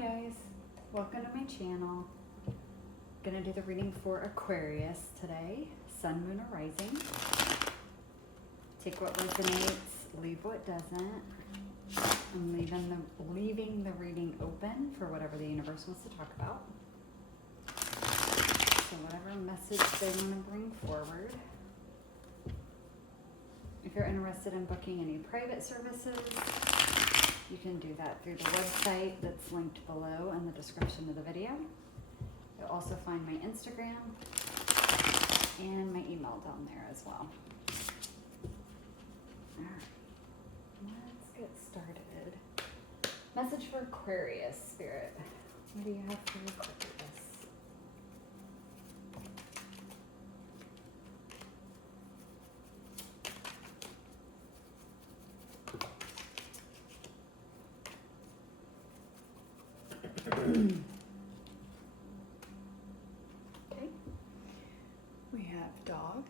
guys, welcome to my channel. Gonna do the reading for Aquarius today, Sun, Moon, or Rising. Take what resonates, leave what doesn't. I'm leaving the reading open for whatever the universe wants to talk about. So whatever message they want to bring forward. If you're interested in booking any private services, you can do that through the website that's linked below in the description of the video. You'll also find my Instagram and my email down there as well. Alright, let's get started. Message for Aquarius, Spirit. What do you have for Aquarius? Okay, we have dog,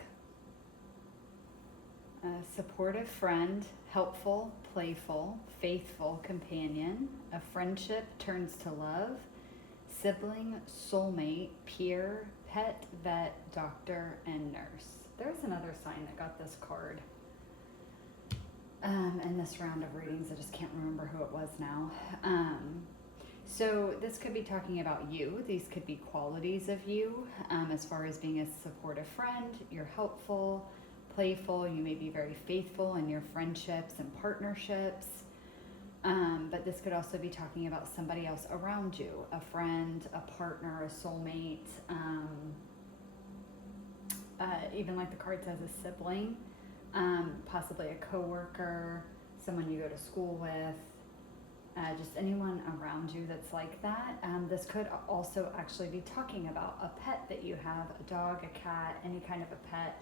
a supportive friend, helpful, playful, faithful companion, a friendship turns to love, sibling, soulmate, peer, pet, vet, doctor, and nurse. There's another sign that got this card in this round of readings. I just can't remember who it was now. So this could be talking about you. These could be qualities of you, as far as being a supportive friend. You're helpful, playful. You may be very faithful in your friendships and partnerships. But this could also be talking about somebody else around you, a friend, a partner, a soulmate, even like the card says, a sibling, possibly a coworker, someone you go to school with. Just anyone around you that's like that. This could also actually be talking about a pet that you have, a dog, a cat, any kind of a pet,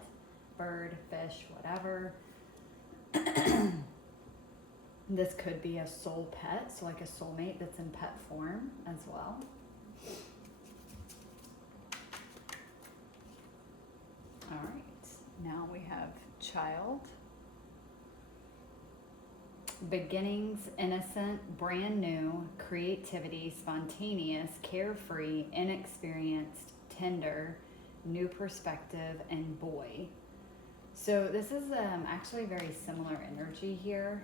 bird, fish, whatever. This could be a soul pet, so like a soulmate that's in pet form as well. All right, now we have child. Beginnings, innocent, brand new, creativity, spontaneous, carefree, inexperienced, tender, new perspective, and boy. So this is actually very similar energy here.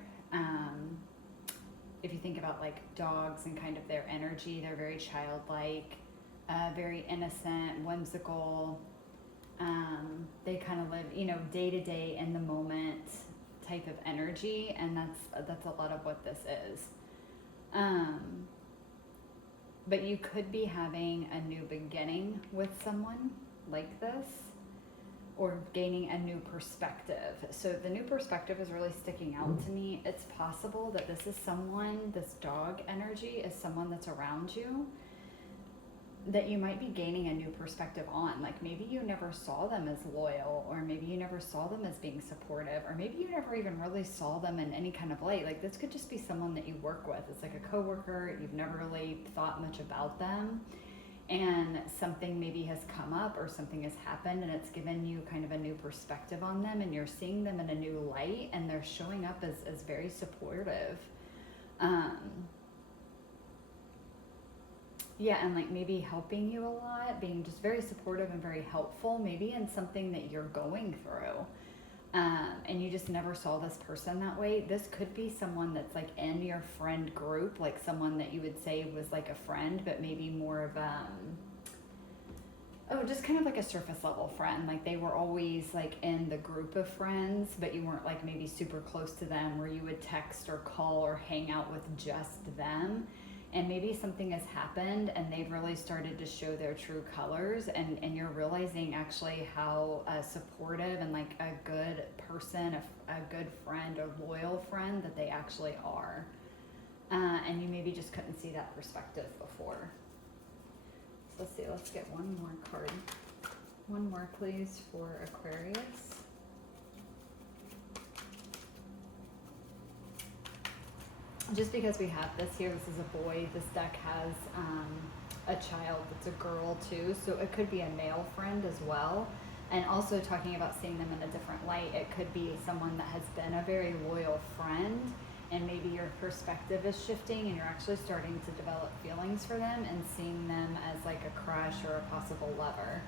If you think about like dogs and kind of their energy, they're very childlike, very innocent, whimsical. They kind of live, day to day in the moment type of energy, and that's a lot of what this is. But you could be having a new beginning with someone like this, or gaining a new perspective. So the new perspective is really sticking out to me. It's possible that this dog energy is someone that's around you that you might be gaining a new perspective on. Like maybe you never saw them as loyal, or maybe you never saw them as being supportive, or maybe you never even really saw them in any kind of light. Like this could just be someone that you work with. It's like a coworker, you've never really thought much about them, and something maybe has come up or something has happened and it's given you kind of a new perspective on them, and you're seeing them in a new light, and they're showing up as very supportive. Yeah, and like maybe helping you a lot, being just very supportive and very helpful, maybe in something that you're going through. And you just never saw this person that way. This could be someone that's like in your friend group, like someone that you would say was like a friend, but maybe more of just kind of like a surface level friend. Like they were always like in the group of friends, but you weren't like maybe super close to them, where you would text or call or hang out with just them. And maybe something has happened and they've really started to show their true colors, and you're realizing actually how supportive and like a good person, a good friend, a loyal friend that they actually are. And you maybe just couldn't see that perspective before. So let's see, let's get one more card. One more please for Aquarius. Just because we have this here, this is a boy. This deck has a child that's a girl too, so it could be a male friend as well. And also talking about seeing them in a different light, it could be someone that has been a very loyal friend and maybe your perspective is shifting and you're actually starting to develop feelings for them and seeing them as like a crush or a possible lover.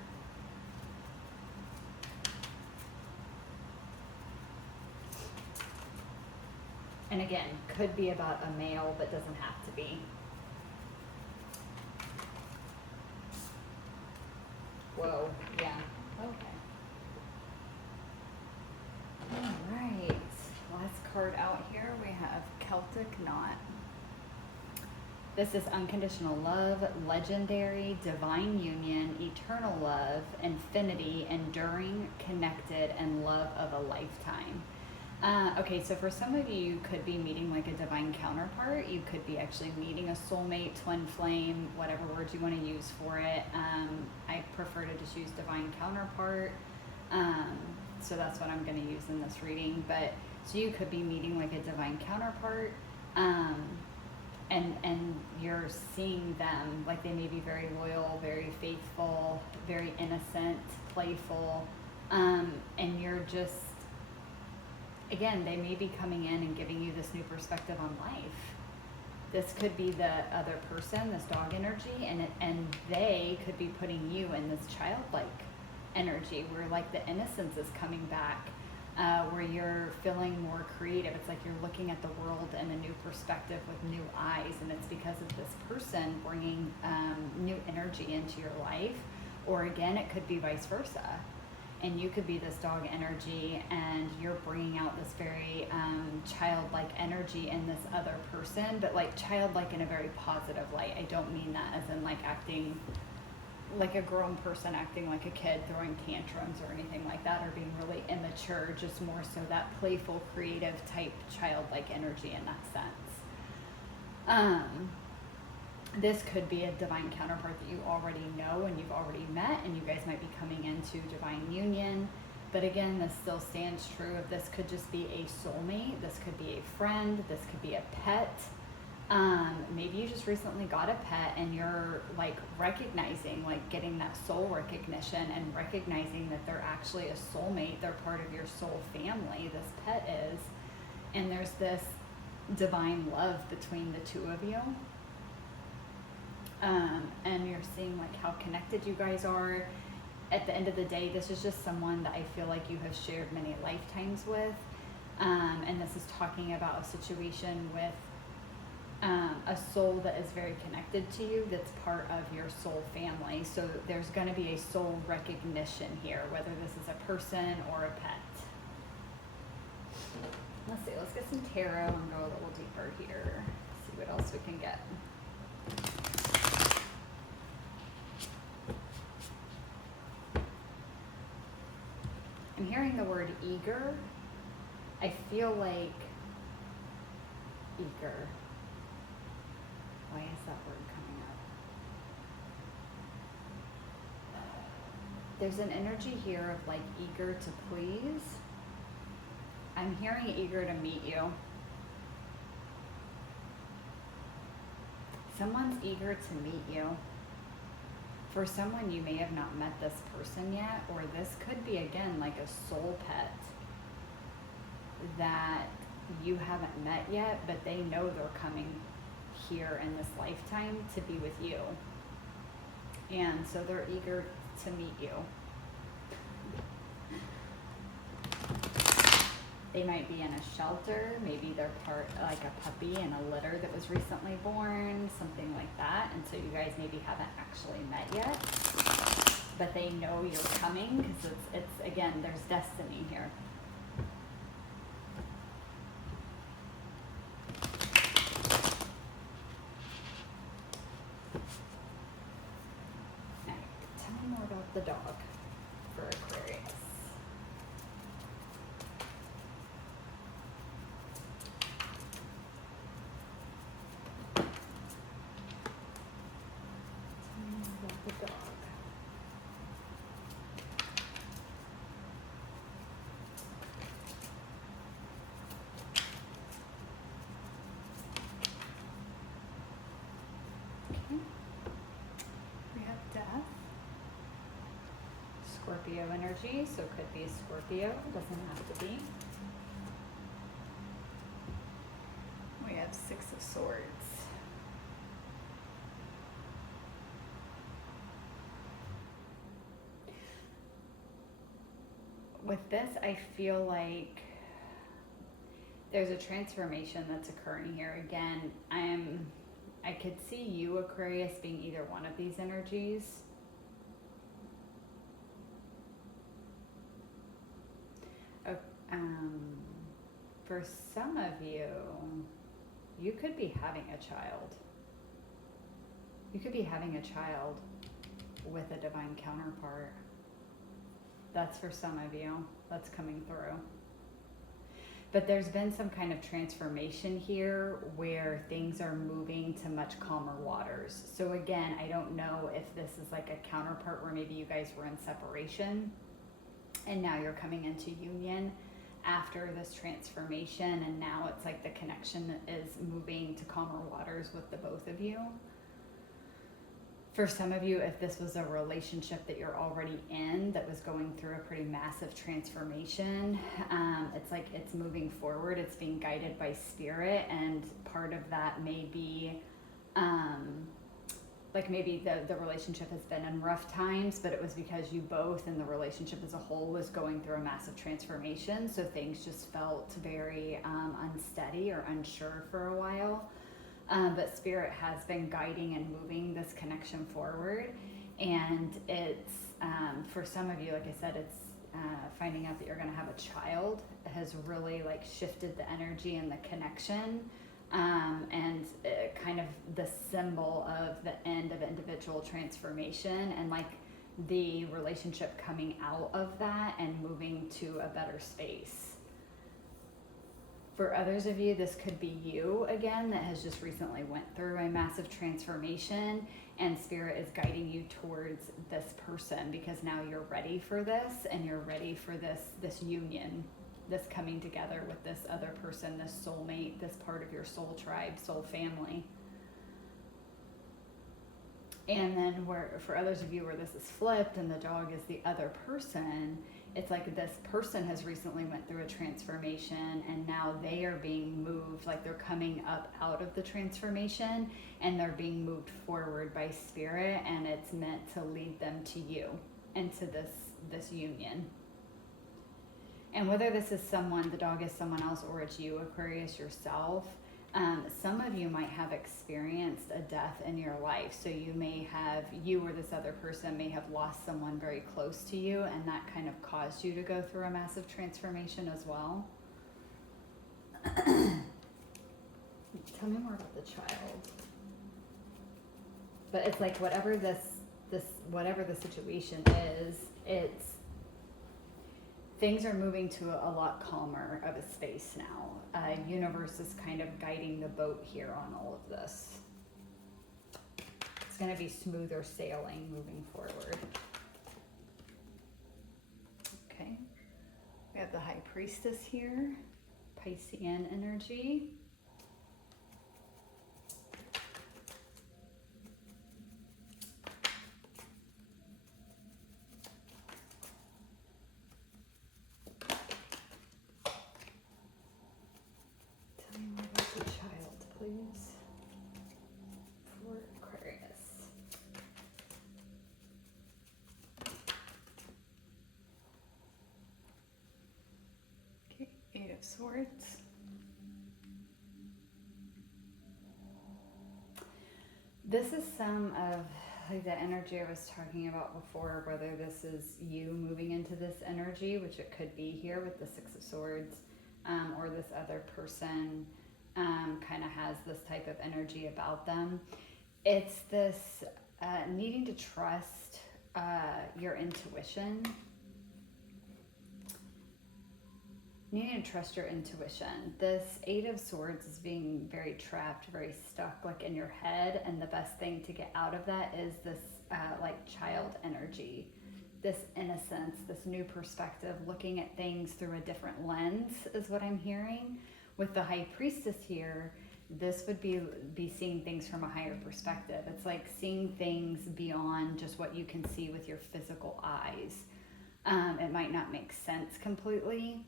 And again, could be about a male, but doesn't have to be. Whoa, yeah, okay. All right, last card out here, we have Celtic Knot. This is unconditional love, legendary, divine union, eternal love, infinity, enduring, connected, and love of a lifetime. Okay, so for some of you, you could be meeting like a divine counterpart. You could be actually meeting a soulmate, twin flame, whatever words you want to use for it. I prefer to just use divine counterpart. So that's what I'm going to use in this reading. But so you could be meeting like a divine counterpart, and you're seeing them like they may be very loyal, very faithful, very innocent, playful, and you're just, again, they may be coming in and giving you this new perspective on life. This could be the other person, this dog energy, and they could be putting you in this childlike energy where like the innocence is coming back, where you're feeling more creative. It's like you're looking at the world in a new perspective with new eyes, and it's because of this person bringing new energy into your life. Or again, it could be vice versa. And you could be this dog energy and you're bringing out this very childlike energy in this other person, but like childlike in a very positive light. I don't mean that as in like acting like a grown person, acting like a kid, throwing tantrums or anything like that, or being really immature, just more so that playful, creative type childlike energy in that sense. This could be a divine counterpart that you already know and you've already met, and you guys might be coming into divine union. But again, this still stands true. If this could just be a soulmate, this could be a friend, this could be a pet. Maybe you just recently got a pet and you're like recognizing, like getting that soul recognition and recognizing that they're actually a soulmate. They're part of your soul family, this pet is. And there's this divine love between the two of you. And you're seeing like how connected you guys are. At the end of the day, this is just someone that I feel like you have shared many lifetimes with. And this is talking about a situation with a soul that is very connected to you, that's part of your soul family. So there's going to be a soul recognition here, whether this is a person or a pet. Let's see, let's get some tarot and go a little deeper here. See what else we can get. I'm hearing the word eager. I feel like eager. Why is that word coming up? There's an energy here of like eager to please. I'm hearing eager to meet you. Someone's eager to meet you. For someone, you may have not met this person yet, or this could be, again, like a soul pet that you haven't met yet, but they know they're coming here in this lifetime to be with you. And so they're eager to meet you. They might be in a shelter, maybe they're part, like a puppy in a litter that was recently born, something like that. And so you guys maybe haven't actually met yet, but they know you're coming because it's again, there's destiny here. Now, tell me more about the dog for Aquarius. The dog. Okay. We have death. Scorpio energy, so it could be a Scorpio, doesn't have to be. have Six of Swords. With this, I feel like there's a transformation that's occurring here. Again, I could see you, Aquarius, being either one of these energies. For some of you, you could be having a child. You could be having a child with a divine counterpart. That's for some of you. That's coming through. But there's been some kind of transformation here where things are moving to much calmer waters. So again, I don't know if this is like a counterpart where maybe you guys were in separation and now you're coming into union after this transformation, and now it's like the connection is moving to calmer waters with the both of you. For some of you, if this was a relationship that you're already in that was going through a pretty massive transformation, it's like it's moving forward, it's being guided by spirit, and part of that may be like maybe the relationship has been in rough times, but it was because you both and the relationship as a whole was going through a massive transformation. So things just felt very unsteady or unsure for a while. But spirit has been guiding and moving this connection forward. And it's, for some of you, like I said, it's finding out that you're going to have a child has really like shifted the energy and the connection. And kind of the symbol of the end of individual transformation and like the relationship coming out of that and moving to a better space. For others of you, this could be you again that has just recently went through a massive transformation, and spirit is guiding you towards this person because now you're ready for this, and you're ready for this union, this coming together with this other person, this soulmate, this part of your soul tribe, soul family. And then for others of you where this is flipped and the dog is the other person, it's like this person has recently went through a transformation and now they are being moved, like they're coming up out of the transformation and they're being moved forward by spirit, and it's meant to lead them to you into this union. And whether this is someone, the dog is someone else, or it's you, Aquarius, yourself, some of you might have experienced a death in your life. So you or this other person may have lost someone very close to you, and that kind of caused you to go through a massive transformation as well. Tell me more about the child. But it's like whatever whatever the situation is, things are moving to a lot calmer of a space now. Universe is kind of guiding the boat here on all of this. It's going to be smoother sailing moving forward. Okay. We have the High Priestess here, Piscean energy. Swords. This is some of like the energy I was talking about before, whether this is you moving into this energy, which it could be here with the Six of Swords, or this other person kind of has this type of energy about them. It's this needing to trust your intuition. Needing to trust your intuition. This Eight of Swords is being very trapped, very stuck like in your head, and the best thing to get out of that is this like child energy, this innocence, this new perspective, looking at things through a different lens is what I'm hearing. With the High Priestess here, this would be seeing things from a higher perspective. It's like seeing things beyond just what you can see with your physical eyes. It might not make sense completely,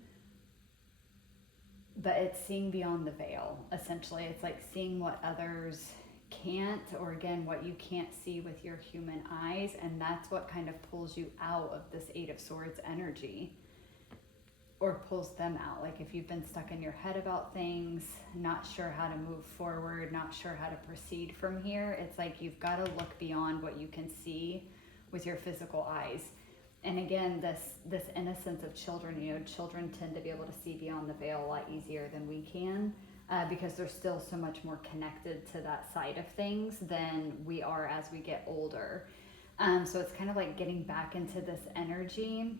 but it's seeing beyond the veil, essentially. It's like seeing what others can't, or again, what you can't see with your human eyes, and that's what kind of pulls you out of this Eight of Swords energy, or pulls them out. Like if you've been stuck in your head about things, not sure how to move forward, not sure how to proceed from here, it's like you've got to look beyond what you can see with your physical eyes. And again, this innocence of children, you know, children tend to be able to see beyond the veil a lot easier than we can, because they're still so much more connected to that side of things than we are as we get older. So it's kind of like getting back into this energy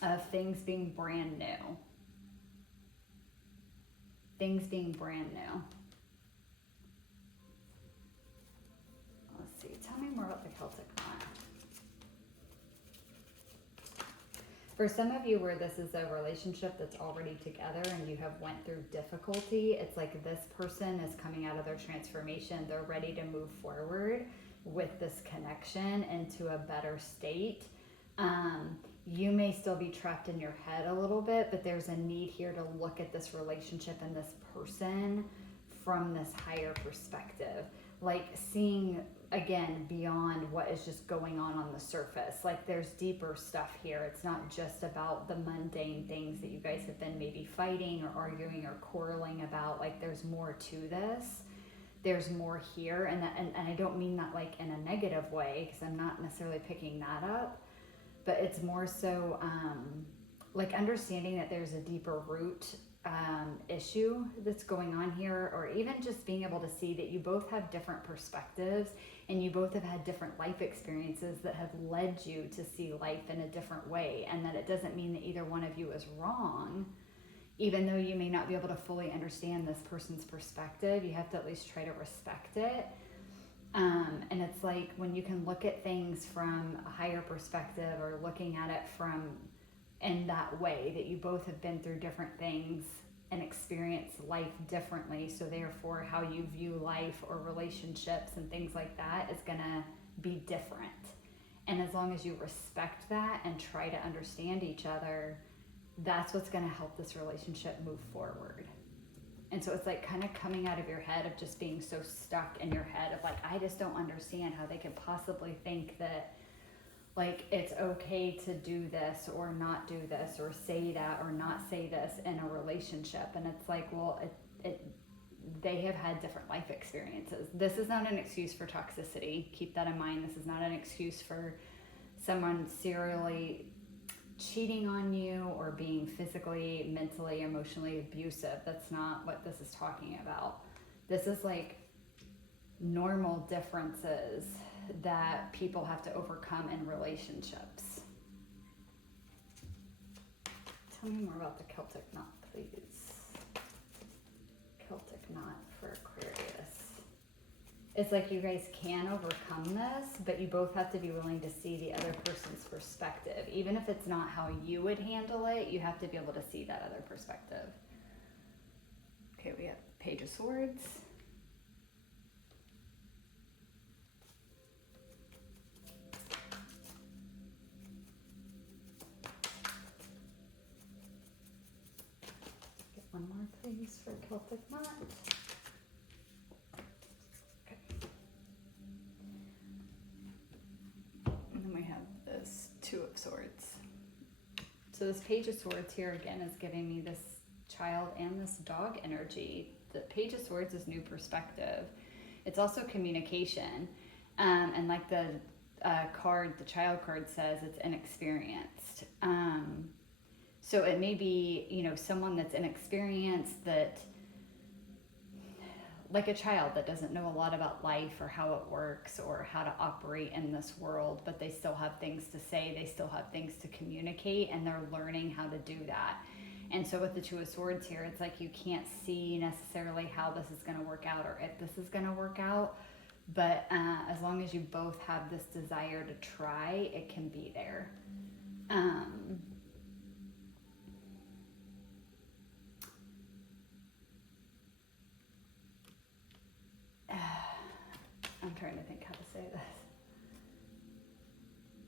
of things being brand new. Things being brand new. Let's see, tell me more about the Celtic knot. For some of you where this is a relationship that's already together and you have went through difficulty, it's like this person is coming out of their transformation. They're ready to move forward with this connection into a better state. You may still be trapped in your head a little bit, but there's a need here to look at this relationship and this person from this higher perspective. Like seeing, again, beyond what is just going on the surface. Like there's deeper stuff here. It's not just about the mundane things that you guys have been maybe fighting or arguing or quarreling about. Like there's more to this. There's more here. And I don't mean that like in a negative way, because I'm not necessarily picking that up. But it's more so like understanding that there's a deeper root issue that's going on here, or even just being able to see that you both have different perspectives and you both have had different life experiences that have led you to see life in a different way, and that it doesn't mean that either one of you is wrong. Even though you may not be able to fully understand this person's perspective, you have to at least try to respect it. And it's like when you can look at things from a higher perspective, or looking at it from in that way, that you both have been through different things and experienced life differently. So therefore how you view life or relationships and things like that is gonna be different. And as long as you respect that and try to understand each other, that's what's gonna help this relationship move forward. And so it's like kind of coming out of your head of just being so stuck in your head of like, I just don't understand how they could possibly think that like it's okay to do this or not do this or say that or not say this in a relationship. And it's like, well, they have had different life experiences. This is not an excuse for toxicity. Keep that in mind. This is not an excuse for someone serially cheating on you or being physically, mentally, emotionally abusive. That's not what this is talking about. This is like normal differences that people have to overcome in relationships. Tell me more about the Celtic knot, please. Celtic knot for Aquarius. It's like you guys can overcome this, but you both have to be willing to see the other person's perspective. Even if it's not how you would handle it, you have to be able to see that other perspective. Okay, we have Page of Swords. Get one more, please, for Celtic knot. Two of Swords. So this Page of Swords here again is giving me this child and this dog energy. The Page of Swords is new perspective. It's also communication. And like the card, the child card says, it's inexperienced. So it may be, you know, someone that's inexperienced, that like a child that doesn't know a lot about life or how it works or how to operate in this world, but they still have things to say, they still have things to communicate, and they're learning how to do that. And so with the Two of Swords here, it's like you can't see necessarily how this is going to work out or if this is going to work out, but as long as you both have this desire to try, it can be there. I'm trying to think how to say this.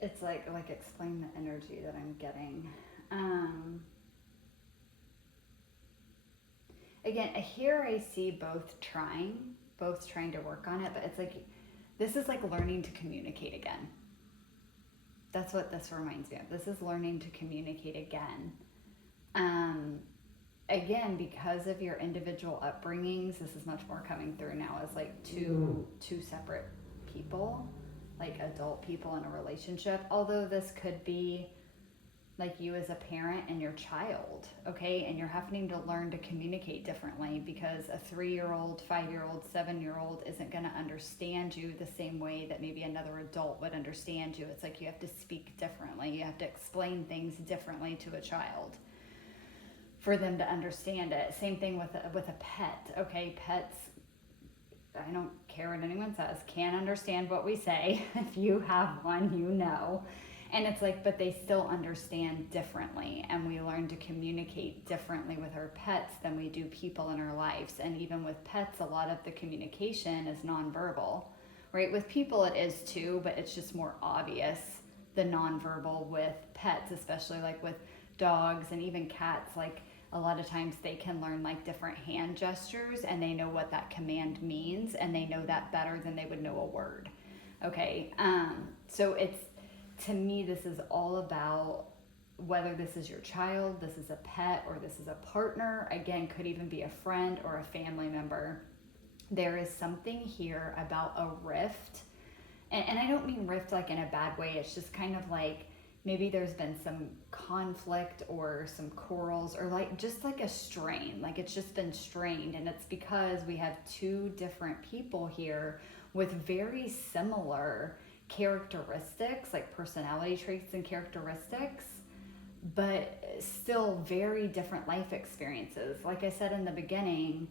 It's like explain the energy that I'm getting. again, here I see both trying to work on it, but it's like, this is like learning to communicate again. That's what this reminds me of. This is learning to communicate again. Again, because of your individual upbringings, this is much more coming through now as like two separate people, like adult people in a relationship. Although this could be like you as a parent and your child, okay? And you're having to learn to communicate differently because a 3-year-old, 5-year-old, 7-year-old isn't going to understand you the same way that maybe another adult would understand you. It's like you have to speak differently. You have to explain things differently to a child for them to understand it. Same thing with a pet, okay? Pets, I don't care what anyone says, can't understand what we say. If you have one, you know. And it's like, but they still understand differently. And we learn to communicate differently with our pets than we do people in our lives. And even with pets, a lot of the communication is nonverbal, right? With people it is too, but it's just more obvious, the nonverbal with pets, especially like with dogs and even cats. Like a lot of times they can learn like different hand gestures and they know what that command means, and they know that better than they would know a word. Okay. So it's, to me, this is all about whether this is your child, this is a pet, or this is a partner, again, could even be a friend or a family member. There is something here about a rift. And I don't mean rift like in a bad way. It's just kind of like maybe there's been some conflict or some quarrels or like just like a strain. Like it's just been strained. And it's because we have two different people here with very similar characteristics, like personality traits and characteristics, but still very different life experiences. Like I said in the beginning,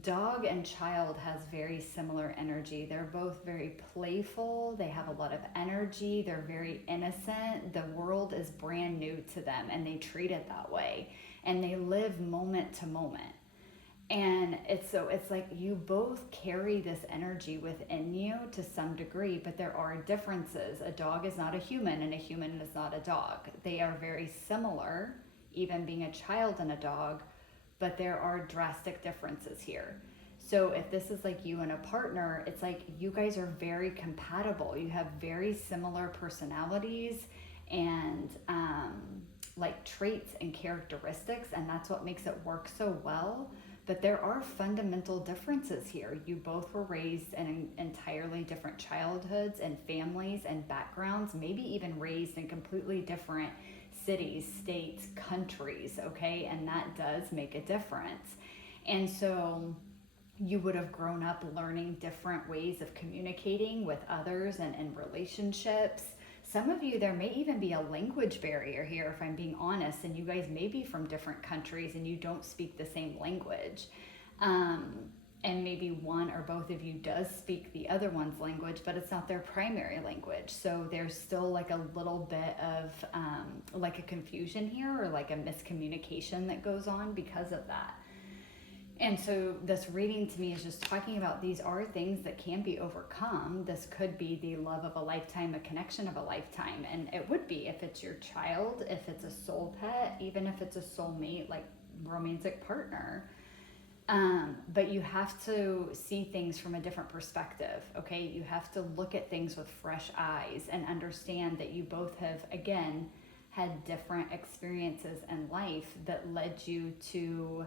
dog and child has very similar energy. They're both very playful. They have a lot of energy. They're very innocent. The world is brand new to them and they treat it that way. And they live moment to moment. And it's like you both carry this energy within you to some degree, but there are differences. A dog is not a human and a human is not a dog. They are very similar, even being a child and a dog, but there are drastic differences here. So if this is like you and a partner, it's like you guys are very compatible. You have very similar personalities and like traits and characteristics, and that's what makes it work so well. But there are fundamental differences here. You both were raised in entirely different childhoods and families and backgrounds, maybe even raised in completely different cities, states, countries, okay? And that does make a difference. And so you would have grown up learning different ways of communicating with others and in relationships. Some of you, there may even be a language barrier here, if I'm being honest, and you guys may be from different countries and you don't speak the same language. And maybe one or both of you does speak the other one's language, but it's not their primary language. So there's still like a little bit of like a confusion here or like a miscommunication that goes on because of that. And so this reading to me is just talking about these are things that can be overcome. This could be the love of a lifetime, a connection of a lifetime. And it would be if it's your child, if it's a soul pet, even if it's a soulmate, like romantic partner. But you have to see things from a different perspective, okay? You have to look at things with fresh eyes and understand that you both have, again, had different experiences in life that led you to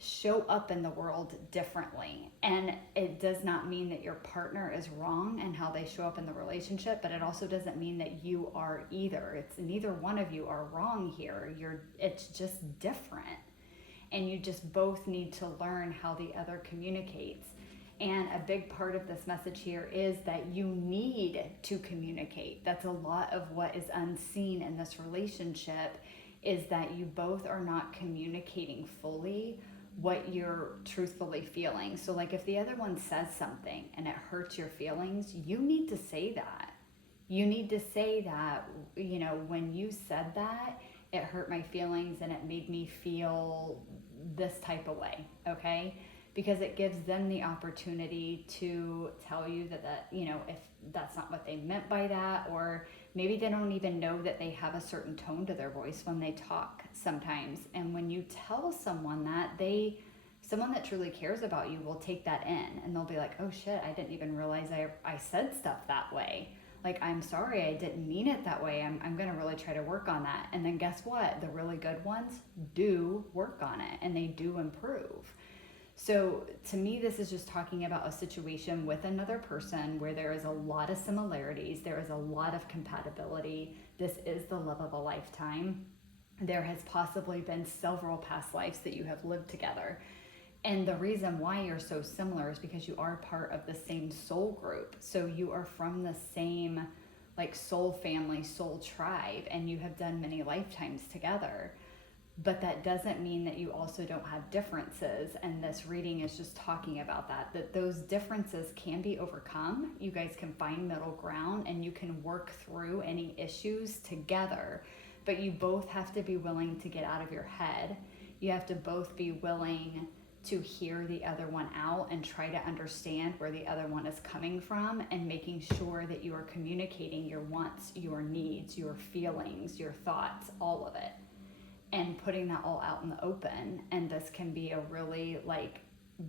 show up in the world differently. And it does not mean that your partner is wrong in how they show up in the relationship, but it also doesn't mean that you are either. It's neither one of you are wrong here. It's just different. And you just both need to learn how the other communicates. And a big part of this message here is that you need to communicate. That's a lot of what is unseen in this relationship, is that you both are not communicating fully what you're truthfully feeling. So like if the other one says something and it hurts your feelings, you need to say that. You need to say that, you know, when you said that, it hurt my feelings and it made me feel this type of way, okay? because it gives them the opportunity to tell you that, if that's not what they meant by that, or maybe they don't even know that they have a certain tone to their voice when they talk sometimes. And when you tell someone that, someone that truly cares about you will take that in, and they'll be like, oh shit, I didn't even realize I said stuff that way. Like, I'm sorry, I didn't mean it that way. I'm going to really try to work on that. And then guess what? The really good ones do work on it, and they do improve. So to me, this is just talking about a situation with another person where there is a lot of similarities. There is a lot of compatibility. This is the love of a lifetime. There has possibly been several past lives that you have lived together. And the reason why you're so similar is because you are part of the same soul group. So you are from the same soul family, soul tribe, and you have done many lifetimes together. But that doesn't mean that you also don't have differences. And this reading is just talking about that those differences can be overcome. You guys can find middle ground, and you can work through any issues together. But you both have to be willing to get out of your head. You have to both be willing to hear the other one out and try to understand where the other one is coming from, and making sure that you are communicating your wants, your needs, your feelings, your thoughts, all of it, and putting that all out in the open. And this can be a really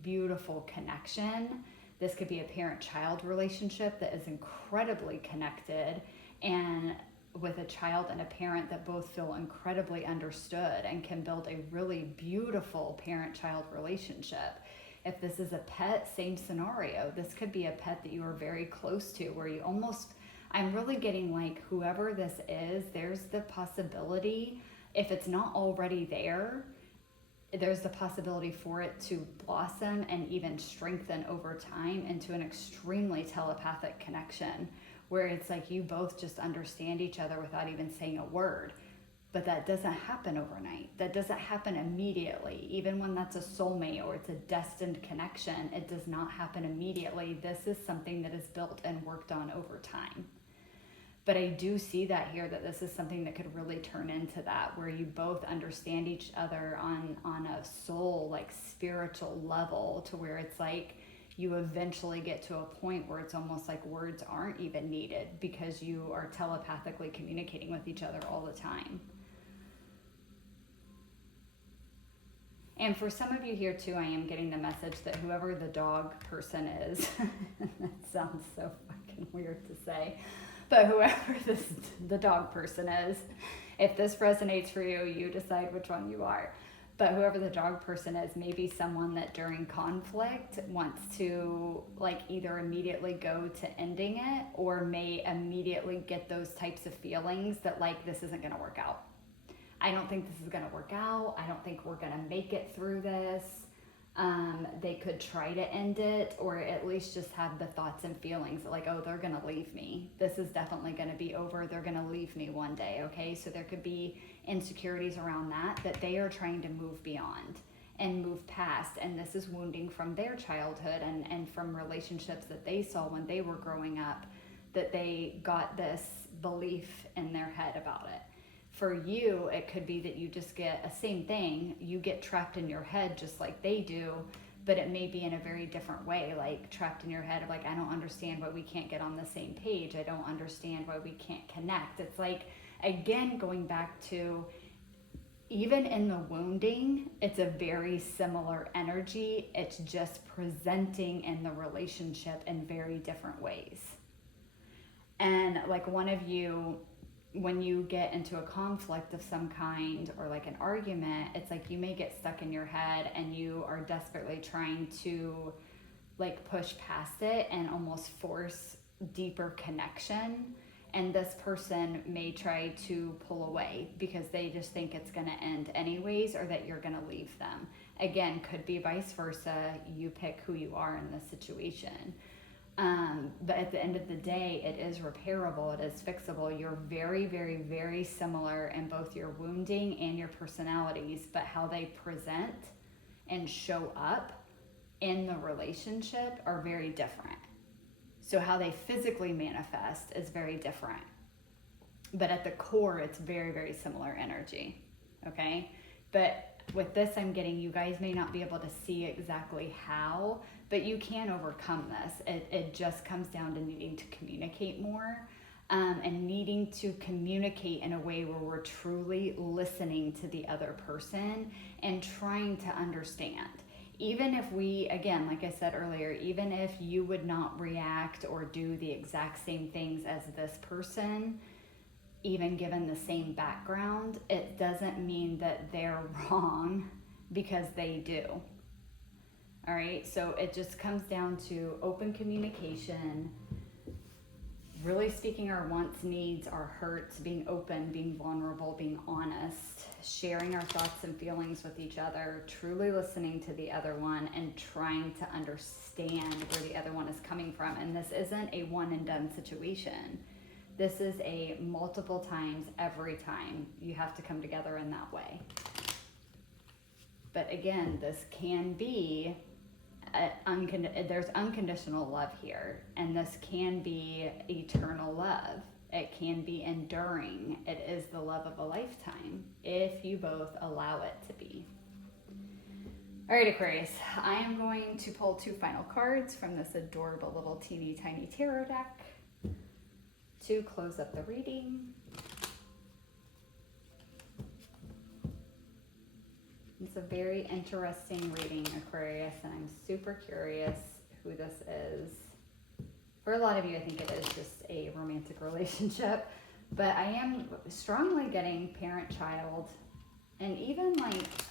beautiful connection. This could be a parent-child relationship that is incredibly connected, and with a child and a parent that both feel incredibly understood, and can build a really beautiful parent-child relationship. If this is a pet, same scenario. This could be a pet that you are very close to, where you almost, I'm really getting whoever this is, there's the possibility, if it's not already there, there's the possibility for it to blossom and even strengthen over time into an extremely telepathic connection, where it's you both just understand each other without even saying a word. But that doesn't happen overnight. That doesn't happen immediately. Even when that's a soulmate or it's a destined connection, it does not happen immediately. This is something that is built and worked on over time. But I do see that here, that this is something that could really turn into that, where you both understand each other on a soul, spiritual level, to where it's you eventually get to a point where it's almost words aren't even needed, because you are telepathically communicating with each other all the time. And for some of you here too, I am getting the message that whoever the dog person is, that sounds so fucking weird to say, but whoever the dog person is, if this resonates for you, you decide which one you are. But whoever the dog person is may be someone that during conflict wants to either immediately go to ending it, or may immediately get those types of feelings that this isn't going to work out. I don't think this is going to work out. I don't think we're going to make it through this. They could try to end it, or at least just have the thoughts and feelings oh, they're going to leave me. This is definitely going to be over. They're going to leave me one day. Okay. So there could be insecurities around that they are trying to move beyond and move past. And this is wounding from their childhood and from relationships that they saw when they were growing up, that they got this belief in their head about it. For you, it could be that you just get a same thing. You get trapped in your head just like they do, but it may be in a very different way, trapped in your head of I don't understand why we can't get on the same page. I don't understand why we can't connect. It's again, going back to, even in the wounding, it's a very similar energy. It's just presenting in the relationship in very different ways. And one of you, when you get into a conflict of some kind, or an argument, it's you may get stuck in your head, and you are desperately trying to push past it and almost force deeper connection. And this person may try to pull away because they just think it's going to end anyways, or that you're going to leave them. Again, could be vice versa. You pick who you are in this situation. But at the end of the day, it is repairable, it is fixable. You're very, very, very similar in both your wounding and your personalities, but how they present and show up in the relationship are very different. So how they physically manifest is very different. But at the core, it's very, very similar energy, okay? But with this, I'm getting you guys may not be able to see exactly how, but you can overcome this. It just comes down to needing to communicate more, and needing to communicate in a way where we're truly listening to the other person and trying to understand. Even if we, again, like I said earlier, even if you would not react or do the exact same things as this person, even given the same background, it doesn't mean that they're wrong because they do. All right, so it just comes down to open communication, really speaking our wants, needs, our hurts, being open, being vulnerable, being honest, sharing our thoughts and feelings with each other, truly listening to the other one, and trying to understand where the other one is coming from. And this isn't a one and done situation. This is a multiple times, every time you have to come together in that way. But again, this can be there's unconditional love here, and this can be eternal love. It can be enduring. It is the love of a lifetime if you both allow it to be. All right, Aquarius, I am going to pull 2 final cards from this adorable little teeny tiny tarot deck to close up the reading. It's a very interesting reading, Aquarius, and I'm super curious who this is. For a lot of you, I think it is just a romantic relationship, but I am strongly getting parent-child, and even like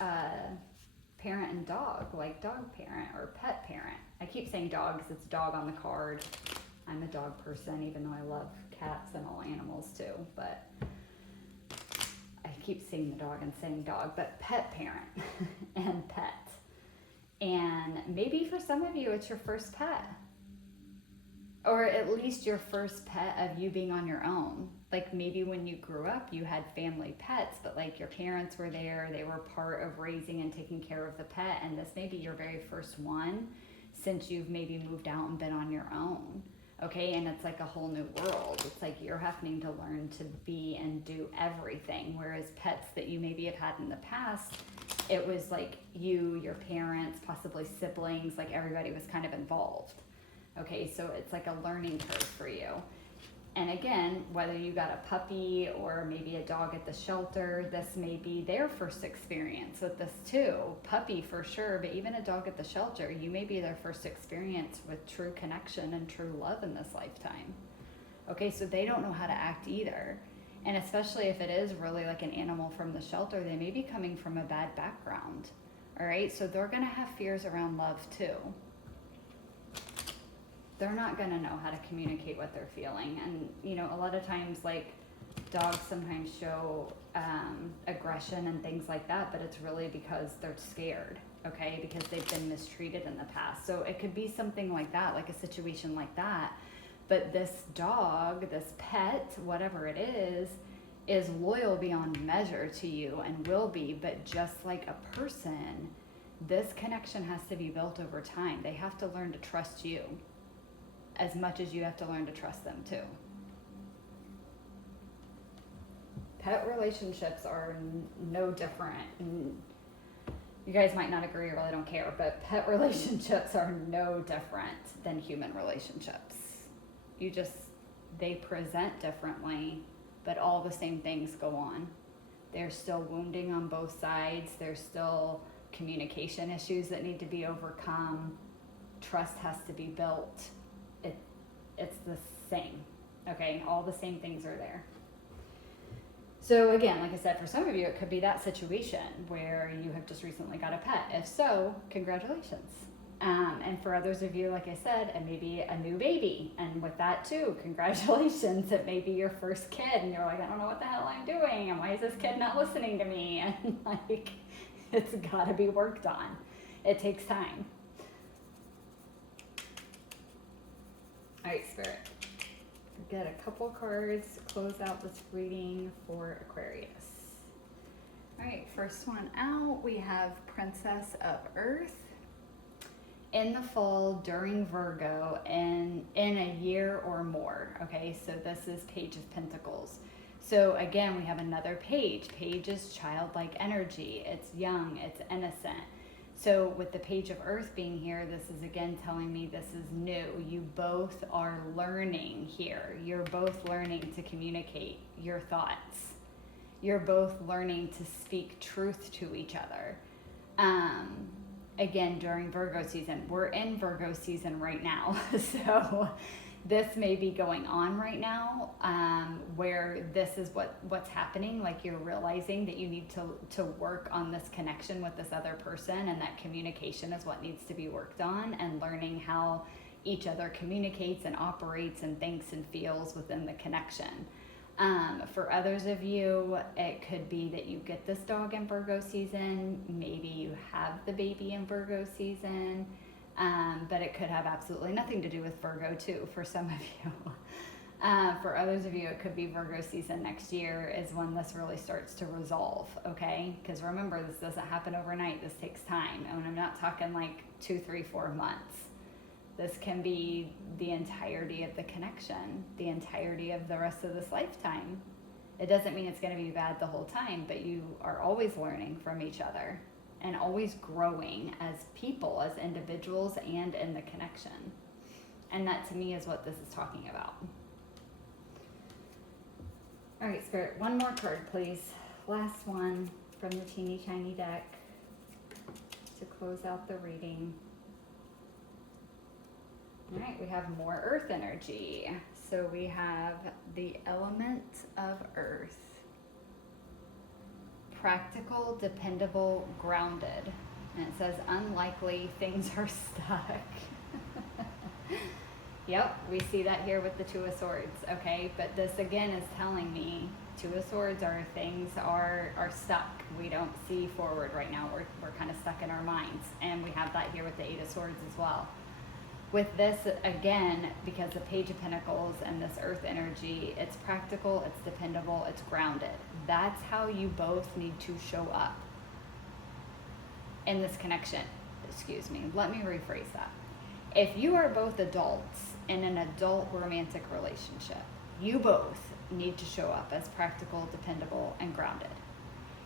parent and dog, like dog parent or pet parent. I keep saying dog because it's dog on the card. I'm a dog person, even though I love cats and all animals too, but I keep saying the dog and saying dog, but pet parent and pet. And maybe for some of you, it's your first pet. Or at least your first pet of you being on your own. Like maybe when you grew up, you had family pets, but like your parents were there, they were part of raising and taking care of the pet, and this may be your very first one since you've maybe moved out and been on your own. Okay, and it's like a whole new world. It's like you're having to learn to be and do everything, whereas pets that you maybe have had in the past, it was like you, your parents, possibly siblings, like everybody was kind of involved. Okay, so it's like a learning curve for you. And again, whether you got a puppy or maybe a dog at the shelter, this may be their first experience with this too. Puppy for sure, but even a dog at the shelter, you may be their first experience with true connection and true love in this lifetime. Okay, so they don't know how to act either. And especially if it is really like an animal from the shelter, they may be coming from a bad background. All right, so they're gonna have fears around love too. They're not going to know how to communicate what they're feeling. And, you know, a lot of times, like, dogs sometimes show aggression and things like that, but it's really because they're scared, okay, because they've been mistreated in the past. So it could be something like that, like a situation like that. But this dog, this pet, whatever it is loyal beyond measure to you and will be. But just like a person, this connection has to be built over time. They have to learn to trust you as much as you have to learn to trust them too. Pet relationships are no different. You guys might not agree, or really don't care, but pet relationships are no different than human relationships. They present differently, but all the same things go on. There's still wounding on both sides. There's still communication issues that need to be overcome. Trust has to be built. It's the same, okay? All the same things are there. So again, like I said, for some of you, it could be that situation where you have just recently got a pet. If so, congratulations. And for others of you, like I said, it may be a new baby. And with that too, congratulations. It may be your first kid and you're like, I don't know what the hell I'm doing. And why is this kid not listening to me? And like, it's gotta be worked on. It takes time. All right, Spirit, get a couple cards to close out this reading for Aquarius. All right, first one out, we have Princess of Earth. In the fall, during Virgo, and in a year or more, okay? So this is Page of Pentacles. So again, we have another page. Page is childlike energy. It's young, it's innocent. So with the page of earth being here, this is again telling me this is new. You both are learning here. You're both learning to communicate your thoughts. You're both learning to speak truth to each other. Again, during Virgo season, we're in Virgo season right now. So this may be going on right now, where this is what's happening. Like you're realizing that you need to work on this connection with this other person, and that communication is what needs to be worked on, and learning how each other communicates and operates and thinks and feels within the connection. For others of you, it could be that you get this dog in Virgo season. Maybe you have the baby in Virgo season. But it could have absolutely nothing to do with Virgo too, for some of you. For others of you, it could be Virgo season next year is when this really starts to resolve, okay? Because remember, this doesn't happen overnight. This takes time. And I'm not talking like 2, 3, 4 months. This can be the entirety of the connection, the entirety of the rest of this lifetime. It doesn't mean it's going to be bad the whole time, but you are always learning from each other and always growing as people, as individuals, and in the connection. And that to me is what this is talking about. All right, Spirit, one more card, please. Last one from the teeny tiny deck to close out the reading. All right, we have more earth energy. So we have the element of earth. Practical, dependable, grounded. And it says unlikely, things are stuck. Yep, we see that here with the Two of Swords, okay? But this again is telling me Two of Swords are things are stuck. We don't see forward right now. We're kind of stuck in our minds. And we have that here with the Eight of Swords as well. With this, again, because the Page of Pentacles and this earth energy, it's practical, it's dependable, it's grounded. That's how you both need to show up in this connection. Excuse me, let me rephrase that. If you are both adults in an adult romantic relationship, you both need to show up as practical, dependable, and grounded.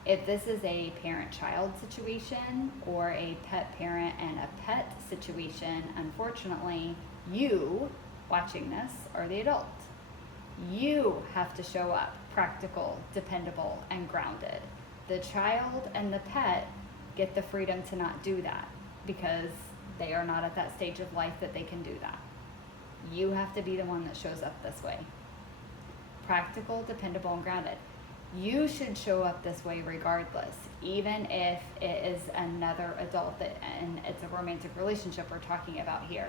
If this is a parent-child situation or a pet-parent and a pet situation, unfortunately, you, watching this, are the adult. You have to show up practical, dependable, and grounded. The child and the pet get the freedom to not do that because they are not at that stage of life that they can do that. You have to be the one that shows up this way. Practical, dependable, and grounded. You should show up this way regardless, even if it is another adult and it's a romantic relationship we're talking about here.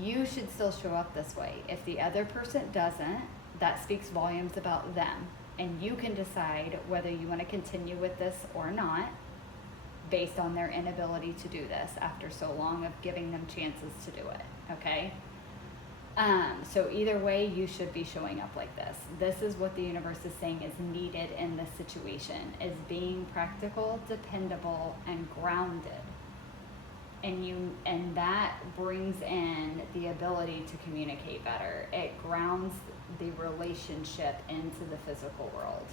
You should still show up this way. If the other person doesn't, that speaks volumes about them. And you can decide whether you want to continue with this or not based on their inability to do this after so long of giving them chances to do it, okay? So either way, you should be showing up like this. This is what the universe is saying is needed in this situation, is being practical, dependable, and grounded. And that brings in the ability to communicate better. It grounds the relationship into the physical world.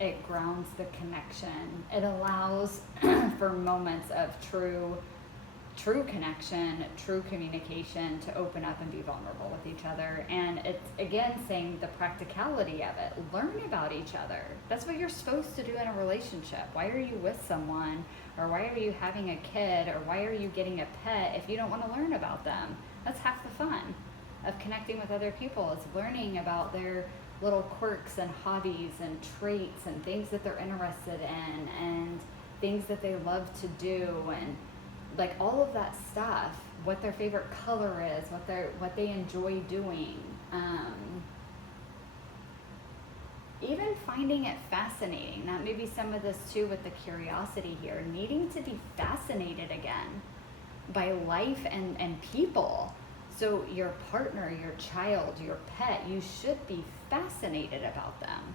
It grounds the connection. It allows for moments of true connection, true communication, to open up and be vulnerable with each other. And it's again saying the practicality of it. Learn about each other. That's what you're supposed to do in a relationship. Why are you with someone, or why are you having a kid, or why are you getting a pet if you don't want to learn about them? That's half the fun of connecting with other people, is learning about their little quirks and hobbies and traits and things that they're interested in and things that they love to do, and like all of that stuff, what their favorite color is, what they enjoy doing. Even finding it fascinating. That may be some of this too with the curiosity here, needing to be fascinated again by life and people. So your partner, your child, your pet, you should be fascinated about them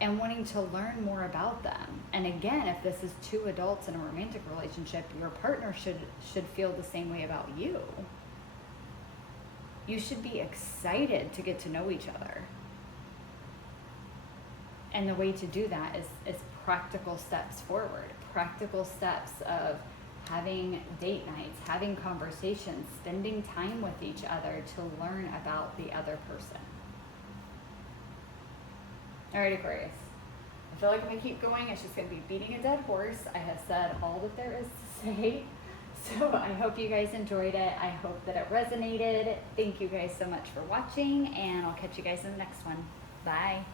and wanting to learn more about them. And again, if this is two adults in a romantic relationship, your partner should feel the same way about you. You should be excited to get to know each other. And the way to do that is practical steps forward, practical steps of having date nights, having conversations, spending time with each other to learn about the other person. All right, Aquarius. I feel like if I keep going, it's just going to be beating a dead horse. I have said all that there is to say. So I hope you guys enjoyed it. I hope that it resonated. Thank you guys so much for watching, and I'll catch you guys in the next one. Bye.